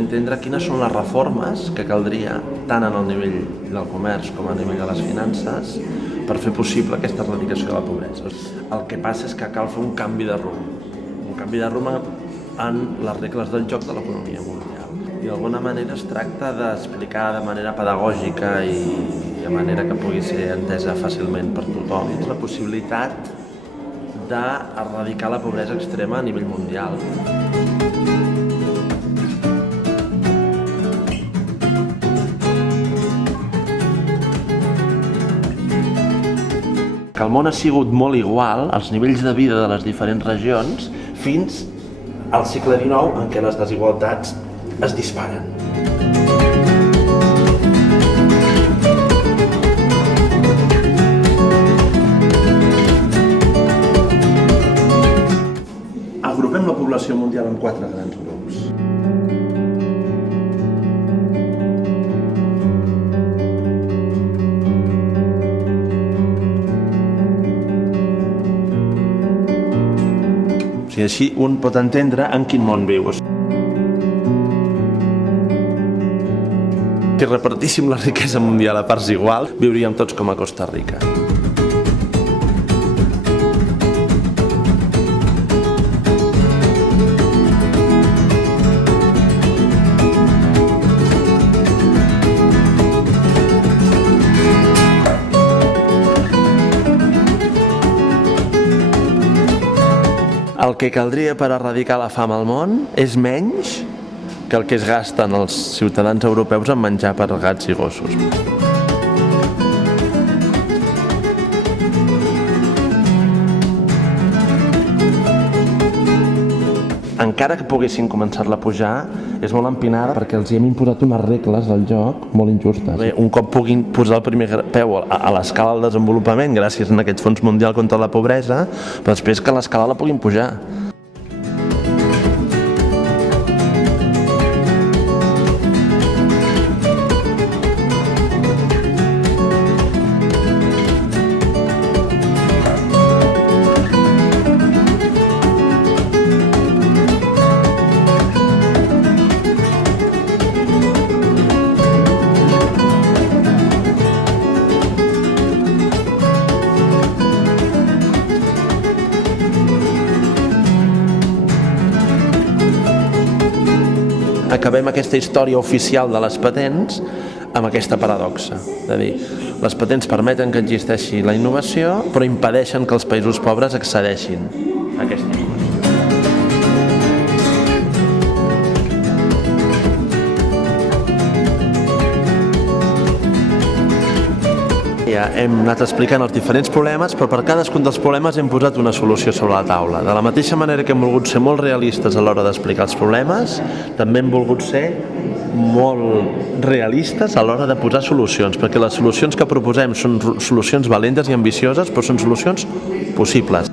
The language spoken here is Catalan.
entendre quines són les reformes que caldria tant en el nivell del comerç com a nivell de les finances per fer possible aquesta erradicació de la pobresa. El que passa és que cal fer un canvi de rumb en les regles del joc de l'economia mundial. I d'alguna manera es tracta d'explicar de manera pedagògica i de manera que pugui ser entesa fàcilment per tothom la possibilitat d'erradicar la pobresa extrema a nivell mundial. Que el món ha sigut molt igual, els nivells de vida de les diferents regions, fins al segle XIX, en què les desigualtats es disparen. Agrupem la població mundial en 4 grans grups. I així un pot entendre en quin món viu. Si repartíssim la riquesa mundial a parts iguals, viuríem tots com a Costa Rica. El que caldria per erradicar la fam al món és menys que el que es gasten els ciutadans europeus en menjar per gats i gossos. Encara que poguessin començar-la a pujar, és molt empinada perquè els hi hem imposat unes regles al joc molt injustes. Bé, un cop puguin posar el primer peu a l'escala del desenvolupament gràcies a aquest Fons Mundial contra la Pobresa, però després que l'escala la puguin pujar. Acabem aquesta història oficial de les patents amb aquesta paradoxa, de dir, les patents permeten que existeixi la innovació, però impedeixen que els països pobres accedeixin a aquesta innovació. Ja hem anat explicant els diferents problemes, però per cadascun dels problemes hem posat una solució sobre la taula. De la mateixa manera que hem volgut ser molt realistes a l'hora d'explicar els problemes, també hem volgut ser molt realistes a l'hora de posar solucions, perquè les solucions que proposem són solucions valentes i ambicioses, però són solucions possibles.